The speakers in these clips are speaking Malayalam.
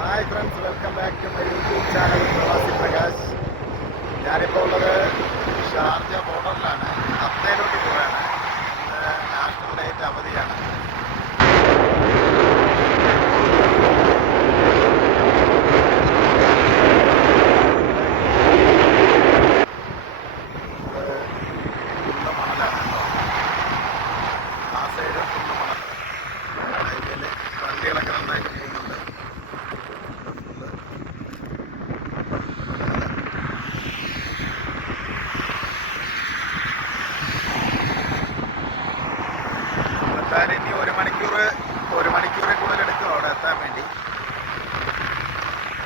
Hi friends, welcome back to my YouTube channel Pravasi Prakash. ഞാനിപ്പോൾ ഉള്ളത് ഷാർജ ബോർഡറിലാണ്. അത്തയിലോട്ട് പോവുകയാണ്. നാഷണൽ ഡേറ്റ് അവധിയാണ്. ഫുള്ള് മണലാണ് കേട്ടോ. ആ സൈഡ് ഫുള്ള് മണൽ. ഹൈവേയിൽ വണ്ടികളൊക്കെ നന്നായിട്ട് പോകുന്നുണ്ട്. ഇനി ഒരു മണിക്കൂറിൽ കൂടുതൽ എടുക്കും അവിടെ എത്താൻ വേണ്ടി.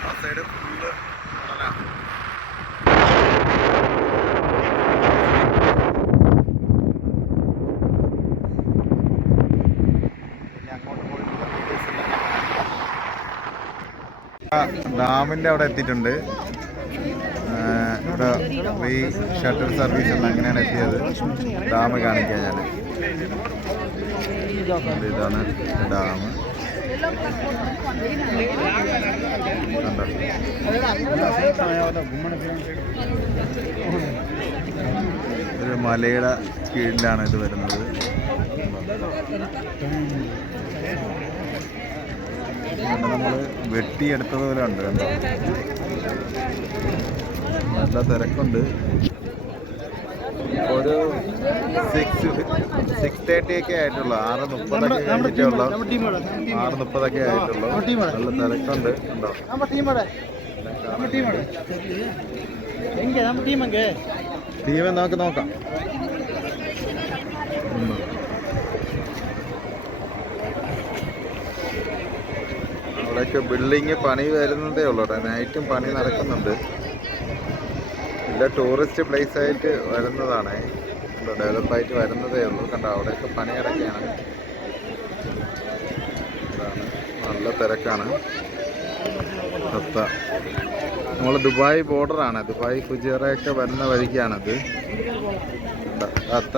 ആ സൈഡ് ഫുള്ള് മണലാണ്. പിന്നെ അങ്ങോട്ട് പോയിട്ടുള്ള വീഡിയോസ് ഡാമിൻ്റെ അവിടെ എത്തിയിട്ടുണ്ട്. ഇവിടെ ഫ്രീ ഷട്ടർ സർവീസ് ഉണ്ട്. അങ്ങനെയാണ് എത്തിയത്. ഡാം കാണിക്കാൻ ഞാൻ. ഇതാണ് ഡാം. ഒരു മലയുടെ കീഴിലാണ് ഇത് വരുന്നത്. നമ്മൾ വെട്ടിയെടുത്തതുപോലെ ഉണ്ട് കണ്ടോ. നല്ല തിരക്കുണ്ട്. ഒരു 6:30 ഒക്കെ ആയിട്ടുള്ളൂ. 6:30 കഴിഞ്ഞിട്ടേ ഉള്ളൂ. 6:30 ആയിട്ടുള്ളൂ. നല്ല തിരക്കുണ്ട് ഉണ്ടോ. ടീം നമുക്ക് നോക്കാം. അവിടെയൊക്കെ ബിൽഡിങ് പണി വരുന്നതേ ഉള്ളൂ. നൈറ്റും പണി നടക്കുന്നുണ്ട്. ഇല്ല, ടൂറിസ്റ്റ് പ്ലേസ് ആയിട്ട് വരുന്നതാണ്. ഡെവലപ്പായിട്ട് വരുന്നതേ ഉള്ളൂ. കണ്ടോ, അവിടെയൊക്കെ പണി കിടക്കുകയാണ്. ഇതാണ്, നല്ല തിരക്കാണ്. ഹത്ത നമ്മൾ ദുബായ് ബോർഡറാണ്. ദുബായ് ഫുജിയറയൊക്കെ വരുന്ന വഴിക്കാണത്. ഹത്ത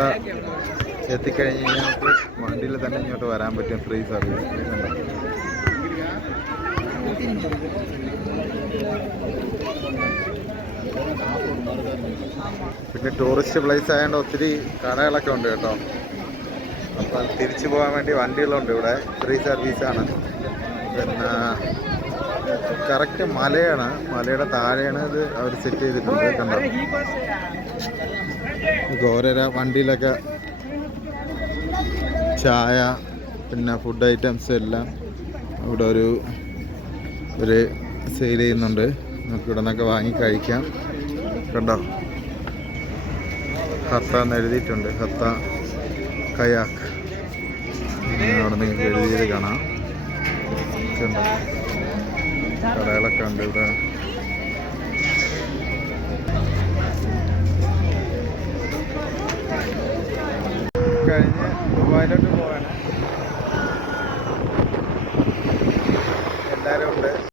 എത്തിക്കഴിഞ്ഞ് കഴിഞ്ഞാൽ നമുക്ക് വണ്ടിയിൽ തന്നെ ഇങ്ങോട്ട് വരാൻ പറ്റും. Free service. പിന്നെ ടൂറിസ്റ്റ് പ്ലേസ് ആയതുകൊണ്ട് ഒത്തിരി കടകളൊക്കെ ഉണ്ട് കേട്ടോ. അപ്പം തിരിച്ചു പോകാൻ വേണ്ടി വണ്ടികളുണ്ട് ഇവിടെ. ഫ്രീ സർവീസാണ്. പിന്നെ കറക്റ്റ് മലയാണ്. മലയുടെ താഴെയാണ് ഇത് അവർ സെറ്റ് ചെയ്തിട്ടുണ്ട്. കണ്ടോ, ഓരോരോ വണ്ടിയിലൊക്കെ ചായ പിന്നെ ഫുഡ് ഐറ്റംസ് എല്ലാം ഇവിടെ ഒരു സെയിൽ ചെയ്യുന്നുണ്ട്. നമുക്ക് ഇവിടെ നിന്നൊക്കെ വാങ്ങി കഴിക്കാം. കണ്ടോ, ഹത്ത എന്ന് എഴുതിയിട്ടുണ്ട്. ഹത്ത കയാക്ക് അവിടെ നിങ്ങൾക്ക് എഴുതിയത് കാണാം. കണ്ടോ, കടകളൊക്കെ ഉണ്ട് ഇവിടെ. കഴിഞ്ഞ്